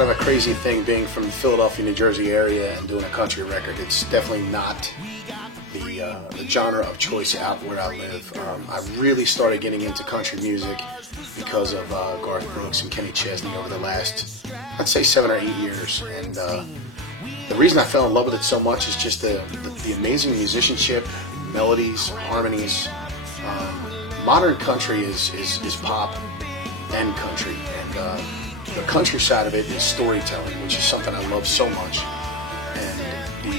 kind of a crazy thing being from the Philadelphia, New Jersey area and doing a country record. It's definitely not the genre of choice out where I live. I really started getting into country music because of Garth Brooks and Kenny Chesney over the last, I'd say, 7 or 8 years. And the reason I fell in love with it so much is just the amazing musicianship, melodies, harmonies. Modern country is pop and country, and the country side of it is storytelling, which is something I love so much. And the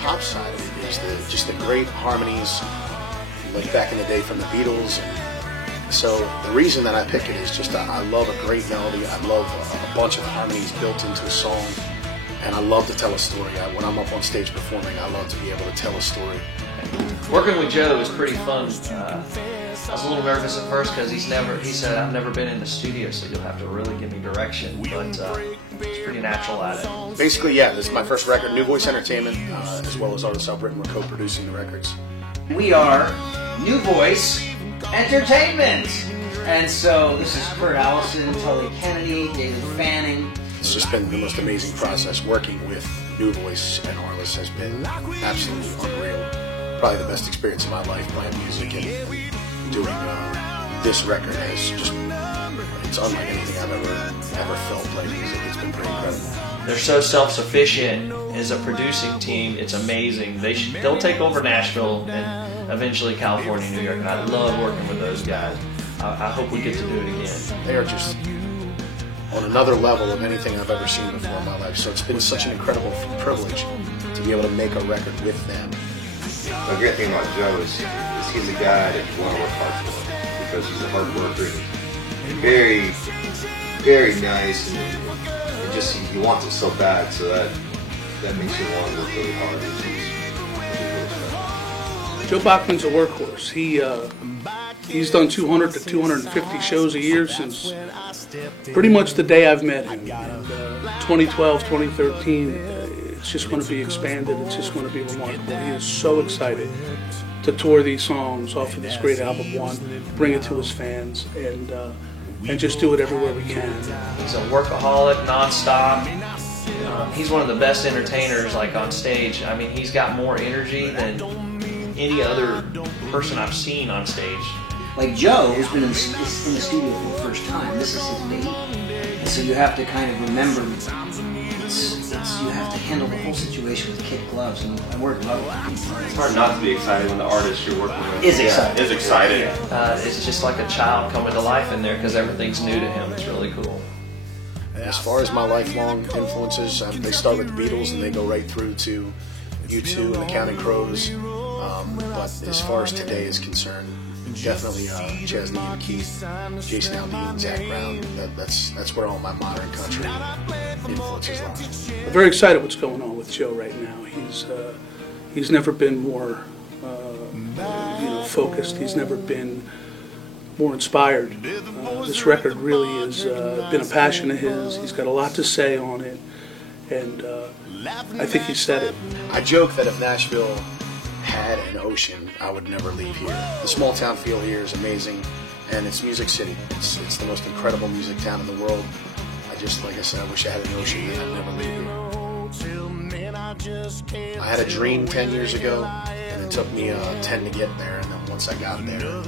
pop side of it is just the great harmonies, like back in the day from the Beatles. And so the reason that I pick it is just I love a great melody. I love a bunch of harmonies built into a song, and I love to tell a story. When I'm up on stage performing, I love to be able to tell a story. Working with Joe was pretty fun. I was a little nervous at first because he said, I've never been in the studio, so you'll have to really give me direction, but he's pretty natural at it. Basically, yeah, this is my first record, New Voice Entertainment, as well as Artists I've written. We're co-producing the records. We are New Voice Entertainment! And so this is Kurt Allison, Tully Kennedy, David Fanning. It's just been the most amazing process. Working with New Voice and Arliss has been absolutely unreal. Probably the best experience of my life playing music, and doing this record has just, it's unlike anything I've ever felt playing music. It's been pretty incredible. They're so self-sufficient as a producing team. It's amazing. They'll take over Nashville and eventually California, New York, and I love working with those guys. I hope we get to do it again. They are just on another level of anything I've ever seen before in my life. So it's been such an incredible privilege to be able to make a record with them. The great thing about Joe is he's a guy that you want to work hard for, because he's a hard worker and very, very nice, and just he wants it so bad, so that makes you want to work really hard. Joe Bachman's a workhorse. He's done 200 to 250 shows a year since pretty much the day I've met him. 2012, 2013. It's just going to be expanded. It's just going to be remarkable. He is so excited to tour these songs off of this great album, One, bring it to his fans, and just do it everywhere we can. He's a workaholic, nonstop. He's one of the best entertainers, like on stage. I mean, he's got more energy than any other person I've seen on stage. Like Joe, who's been in the studio for the first time, this is his baby. And so you have to kind of remember, you have to handle the whole situation with kid gloves, and I work well with him. It's hard not to be excited when the artist you're working with is excited. Is excited. It's just like a child coming to life in there because everything's new to him. It's really cool. As far as my lifelong influences, they start with the Beatles and they go right through to U2 and the Counting Crows. But as far as today is concerned, definitely Chesney and Keith, Jason Aldean, Zac Brown. That's where all my modern country influences lie. I'm very excited what's going on with Joe right now. He's never been more focused. He's never been more inspired. This record really has been a passion of his. He's got a lot to say on it, and I think he said it. I joke that if Nashville had an ocean, I would never leave here. The small town feel here is amazing, and it's Music City. It's the most incredible music town in the world. Like I said, I wish I had an ocean and I'd never leave here. I had a dream 10 years ago, and it took me 10 to get there, and then once I got there,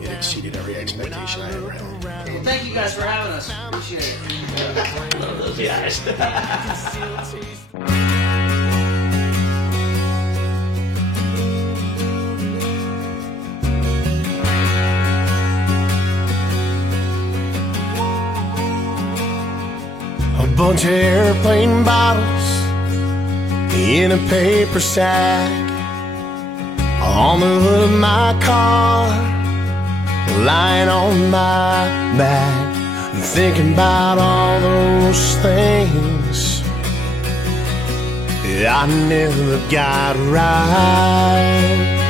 it exceeded every expectation I ever had. Well, thank you guys for having us. Appreciate it. Love those guys. A bunch of airplane bottles in a paper sack on the hood of my car, lying on my back, thinking about all those things that I never got right.